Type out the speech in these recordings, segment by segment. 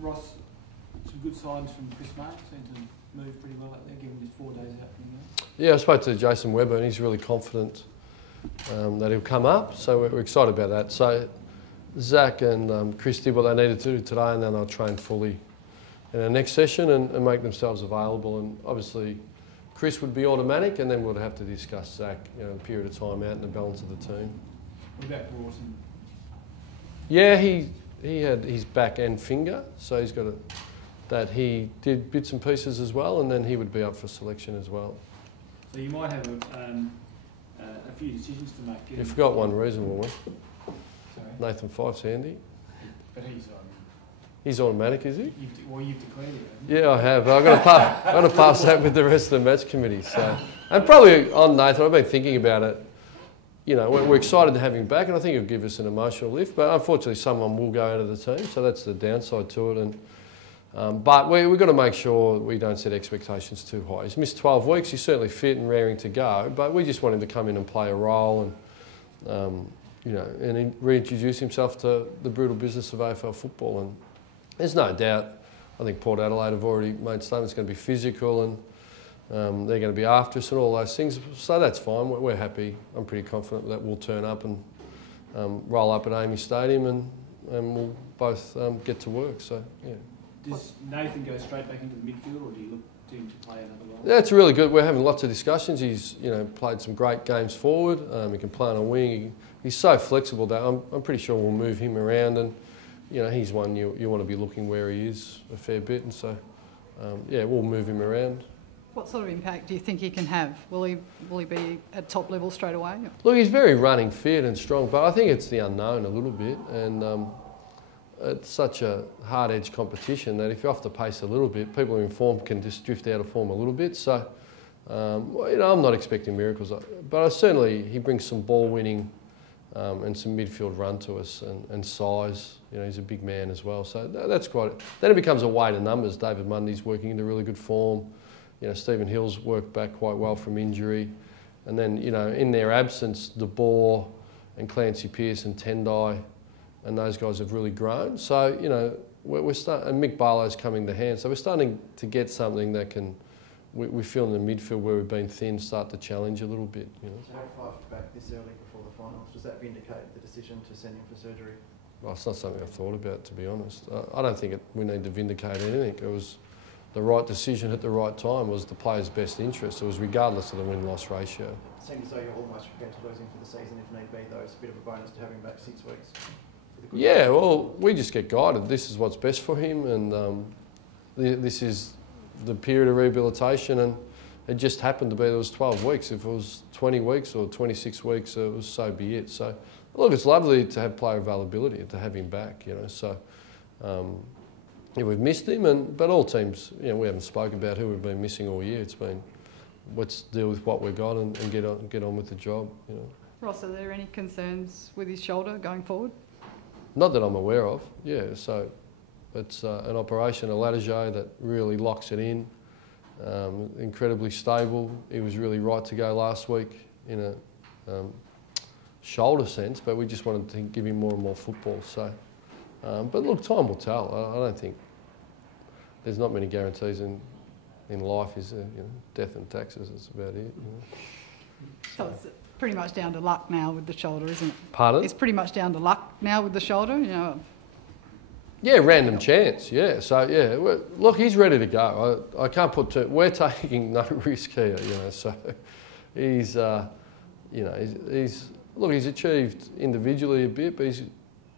Ross, some good signs from Chris May. Seemed to move pretty well out there, given he's 4 days out from the game. Yeah, I spoke to Jason Webber and he's really confident that he'll come up, so we're excited about that. So Zach and Chris did what they needed to do today, and then they'll train fully in the next session and make themselves available. And obviously Chris would be automatic, and then we'd have to discuss Zach, the period of time out and the balance of the team. What about Rawson? Yeah, he had his back and finger, so he's got that he did bits and pieces as well, and then he would be up for selection as well. So you might have a few decisions to make. You forgot one reasonable one. Sorry? Nathan Fyfe's handy. But He's automatic, is he? You've declared it, haven't you? Yeah, I have. I've got to pass that with the rest of the match committee. So, and probably on Nathan, I've been thinking about it. We're excited to have him back, and I think it'll give us an emotional lift. But unfortunately, someone will go out of the team, so that's the downside to it. And but we've got to make sure we don't set expectations too high. He's missed 12 weeks. He's certainly fit and raring to go, but we just want him to come in and play a role and and reintroduce himself to the brutal business of AFL football. And there's no doubt. I think Port Adelaide have already made statements. It's going to be physical and. They're going to be after us and all those things, so that's fine. We're happy. I'm pretty confident that we'll turn up and roll up at Amy Stadium and we'll both get to work. So yeah. Does Nathan go straight back into the midfield, or do you look to him to play another role? Yeah, it's really good. We're having lots of discussions. He's played some great games forward. He can play on a wing. He's so flexible that I'm pretty sure we'll move him around, and he's one you want to be looking where he is a fair bit, and so we'll move him around. What sort of impact do you think he can have? Will he be at top level straight away? Look, he's very running fit and strong, but I think it's the unknown a little bit, and it's such a hard-edged competition that if you're off the pace a little bit, people who are in form can just drift out of form a little bit. So, I'm not expecting miracles, but he brings some ball winning and some midfield run to us and size. He's a big man as well, so that's quite. Then it becomes a weight of numbers. David Mundy's working into really good form. Stephen Hill's worked back quite well from injury. And then, in their absence, De Boer and Clancy Pearce and Tendai and those guys have really grown. So, we're starting, and Mick Barlow's coming to hand. So we're starting to get something that we feel in the midfield where we've been thin, start to challenge a little bit. To have Fyfe back this early before the finals, does that vindicate the decision to send him for surgery? Well, it's not something I've thought about, to be honest. I don't think we need to vindicate anything. It was the right decision at the right time. Was the player's best interest. It was regardless of the win-loss ratio. It seems as though you're almost prepared to lose him for the season if need be, though. It's a bit of a bonus to have him back 6 weeks. Yeah, well, we just get guided. This is what's best for him, and this is the period of rehabilitation, and it just happened to be there was 12 weeks. If it was 20 weeks or 26 weeks, it was so be it. So, look, it's lovely to have player availability and to have him back, So, we've missed him, but all teams, we haven't spoken about who we've been missing all year. It's been, let's deal with what we've got and get on with the job. Ross, are there any concerns with his shoulder going forward? Not that I'm aware of. Yeah, so it's an operation, a Lattiger, that really locks it in. Incredibly stable. He was really right to go last week in a shoulder sense, but we just wanted to give him more and more football. So. But look, time will tell. I don't think there's not many guarantees in life. Is death and taxes? That's about it. So it's pretty much down to luck now with the shoulder, isn't it? Pardon? It's pretty much down to luck now with the shoulder. Yeah, random chance. Yeah. So look, he's ready to go. I can't put we're taking no risk here. So he's he's achieved individually a bit, but he's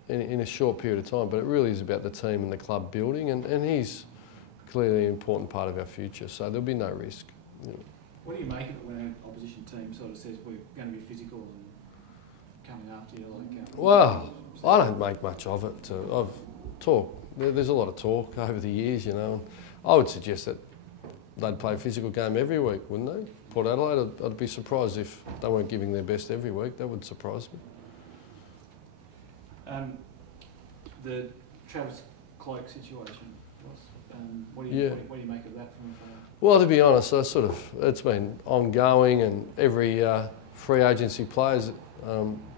in a short period of time, but it really is about the team and the club building, and he's clearly an important part of our future, so there'll be no risk. What do you make of it when an opposition team sort of says we're going to be physical and coming after you? Well, I don't make much of it. There's a lot of talk over the years, I would suggest that they'd play a physical game every week, wouldn't they? Port Adelaide, I'd be surprised if they weren't giving their best every week. That would surprise me. The Travis Cloak situation, what do you make of that from a player? Well, to be honest, it's been ongoing, and every free agency player's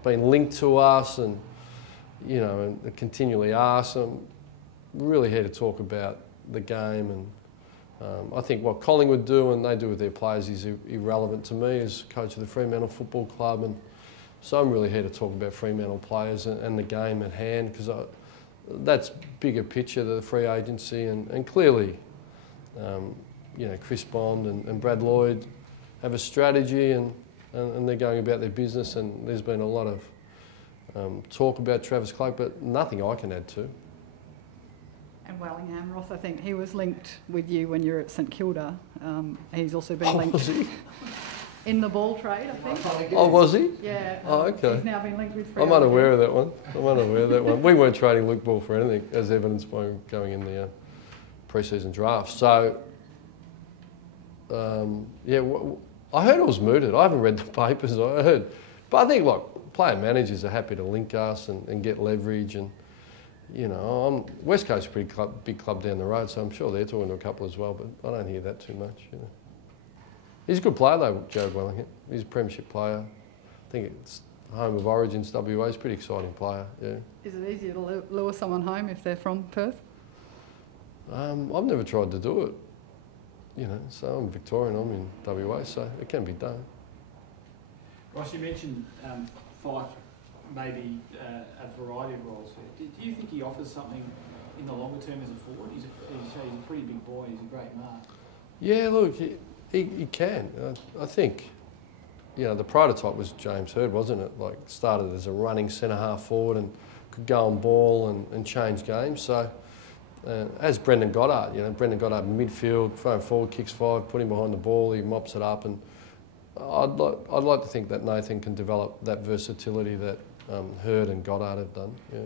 been linked to us, and and continually asked. really here to talk about the game, and I think what Collingwood do and they do with their players is irrelevant to me as coach of the Fremantle Football Club, and so I'm really here to talk about Fremantle players and the game at hand, because that's bigger picture, the free agency, and clearly, you know, Chris Bond and Brad Lloyd have a strategy and they're going about their business, and there's been a lot of talk about Travis Cloke, but nothing I can add to. And Wellingham, Ross, I think he was linked with you when you were at St Kilda. He's also been linked Was he? in the ball trade, I think. Oh, was he? Yeah. Oh, okay. He's now been linked with I'm unaware of that one. I'm unaware of that one. We weren't trading Luke Ball for anything, as evidenced by going in the pre-season draft. So, yeah, I heard it was mooted. I haven't read the papers. I heard. But I think, look, player managers are happy to link us and get leverage, and you know, West Coast is a pretty big club down the road, so I'm sure they're talking to a couple as well, but I don't hear that too much. You know. He's a good player though, Jared Wellingham. He's a premiership player. I think it's home of Origins, WA. He's a pretty exciting player, yeah. Is it easier to lure someone home if they're from Perth? I've never tried to do it, you know, so I'm Victorian, I'm in WA, so it can be done. Ross, you mentioned Fife maybe a variety of roles. Do you think he offers something in the longer term as a forward? He's a pretty big boy, he's a great mark. Yeah, look, he can. I think, you know, the prototype was James Hird, wasn't it? Like, started as a running centre-half forward and could go on ball and change games. So, as Brendan Goddard, you know, Brendan Goddard in midfield, throwing forward, kicks 5, put him behind the ball, he mops it up, and I'd like to think that Nathan can develop that versatility that Hird and Goddard have done. Yeah.